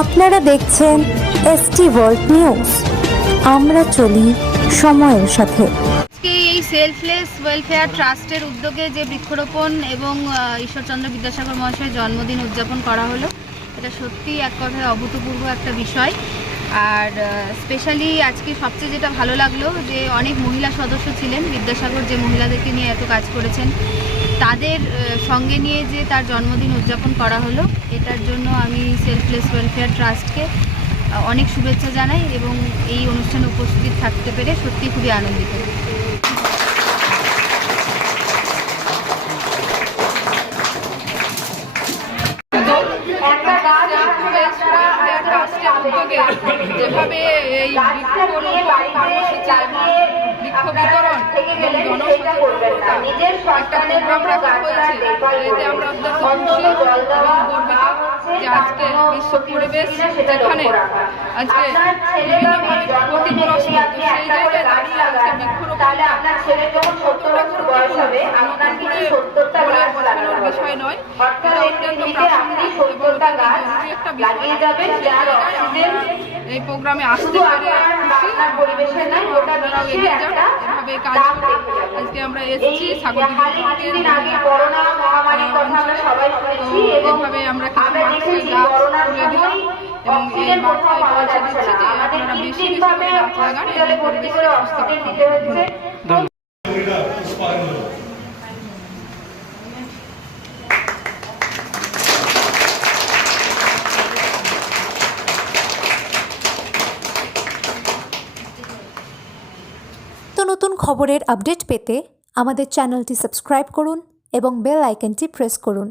আপনারা দেখছেন ST world news. আমরা চলি সময়ের সাথে। এই সেলফলেস ওয়েলফেয়ার ট্রাস্টের উদ্যোগে যে বৃক্ষরোপণ এবং ঈশ্বরচন্দ্র বিদ্যাসাগর মহাশয়ের জন্মদিন উদযাপন করা হলো, এটা সত্যি এক কথায় অভূতপূর্ব একটা বিষয়। আর স্পেশালি আজকে সবচেয়ে যেটা ভালো লাগলো যে অনেক মহিলা সদস্য ছিলেন, বিদ্যাসাগর যে মহিলাদেরকে নিয়ে এত কাজ করেছেন তাদের সঙ্গে নিয়ে যে তার জন্মদিন উদযাপন করা হলো, এটার জন্য আমি সেলফলেস ওয়েলফেয়ার ট্রাস্টকে অনেক শুভেচ্ছা জানাই এবং এই অনুষ্ঠানে উপস্থিত থাকতে পেরে সত্যি খুবই আনন্দিত। যেভাবে এই বৃক্ষরোপণ কর্মসূচি এবং বৃক্ষ বিতরণ এবং জনসচেতনতা একটা প্রোগ্রাম রাখা হয়েছে, এতে আমরা অত্যন্ত খুশি এবং গর্বিত যে আজকে বিশ্ব পরিবেশ যেখানে আজকে বিভিন্নভাবে ক্ষতিগ্রস্ত, সেই জায়গায় দাঁড়িয়ে আজকে বৃক্ষরোপণটা কতটা গুরুত্বপূর্ণ বলে বোঝানোর বিষয় নয়, এটা অত্যন্ত প্রাসঙ্গিক এবং অত্যন্ত জরুরি একটা বিষয়। সেই জায়গায় আমরা এই প্রোগ্রামে আসতে পেরে খুশি, আপনারাও এগিয়ে যান, এভাবে কাজ করে আজকে আমরা এসেছি সাগরদিঘির এভাবে আমরা কিছু মানুষের গাছ তুলে দিলাম এবং এই বার্তায় পৌঁছে দিচ্ছি যে আপনারা বেশি বেশি করে গাছ লাগান এবং পরিবেশকে সুস্থ রাখুন। নতুন খবরের আপডেট পেতে আমাদের চ্যানেলটি সাবস্ক্রাইব করুন এবং বেল আইকনটি প্রেস করুন।